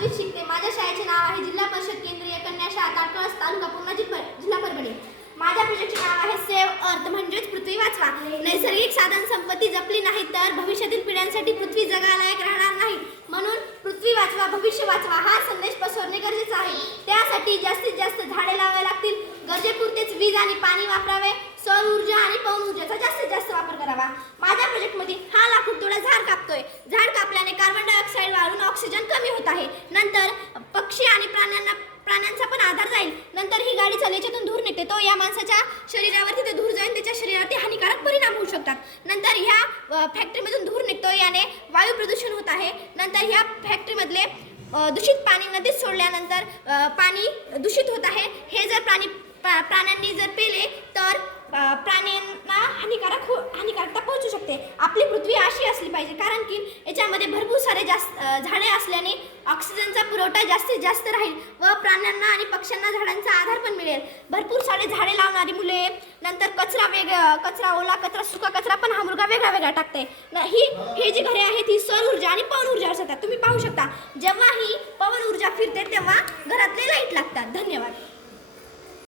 पाचवीत शिकते. माझ्या शाळेचे नाव आहे जिल्हा परिषद केंद्रीय कन्या शाळा तारकळस, तालुका पूर्णा, जिल्हा परभणी. माझ्या प्रोजेक्टचे नाव आहे सेव्ह अर्थ म्हणजेच पृथ्वी वाचवा. नैसर्गिक साधन संपत्ती जपली नाही तर भविष्यातील पिढ्यांसाठी पृथ्वी जगालायक राहणार नाही. म्हणून पृथ्वी वाचवा, भविष्य वाचवा हा संदेश पसरणे गरजेचे आहे. त्यासाठी जास्तीत जास्त झाडे लावावे लागतील. गरजेपुरतेच वीज आणि पाणी वापरावे. सौर ऊर्जा आणि पवन ऊर्जेचा जास्तीत जास्त वापर करावा. माझ्या प्रोजेक्टमध्ये हा लाकूड तोडा झाड कापतोय. झाड कापल्याने कार्बन डायऑक्साईड वाढून ऑक्सिजन कमी होत आहे. नंतर पक्षी आणि प्राण्यांचा पण आधार जाईल. नंतर ही गाडी याच्यातून धूर निघते, तो या माणसाच्या शरीरावरती ते धूर जाईल, त्याच्या शरीरावरती हानिकारक परिणाम होऊ शकतात. नंतर ह्या फॅक्टरीमधून धूर निघतो, याने वायू प्रदूषण होत आहे. नंतर ह्या फॅक्टरीमधले दूषित पाणी नदीत सोडल्यानंतर पाणी दूषित होत आहे. हे जर प्राण्यांनी जर पेले तर प्राण्यांना हानिकारकता पोहोचू शकते. आपली पृथ्वी अशी असली पाहिजे, कारण की याच्यामध्ये भरपूर सारे झाडे असल्याने ऑक्सिजनचा पुरवठा जास्तीत जास्त राहील व प्राण्यांना आणि पक्ष्यांना झाडांचा आधार पण मिळेल. भरपूर सारे झाडे लावणारी मुले, नंतर कचरा, ओला कचरा, सुका कचरा पण हा मुलगा वेगळा वेगळा टाकते. ही जी घरे आहेत ही सौर ऊर्जा आणि पवन ऊर्जा असतात. तुम्ही पाहू शकता, जेव्हा ही पवन ऊर्जा फिरते तेव्हा घरातले लाईट लागतात. धन्यवाद.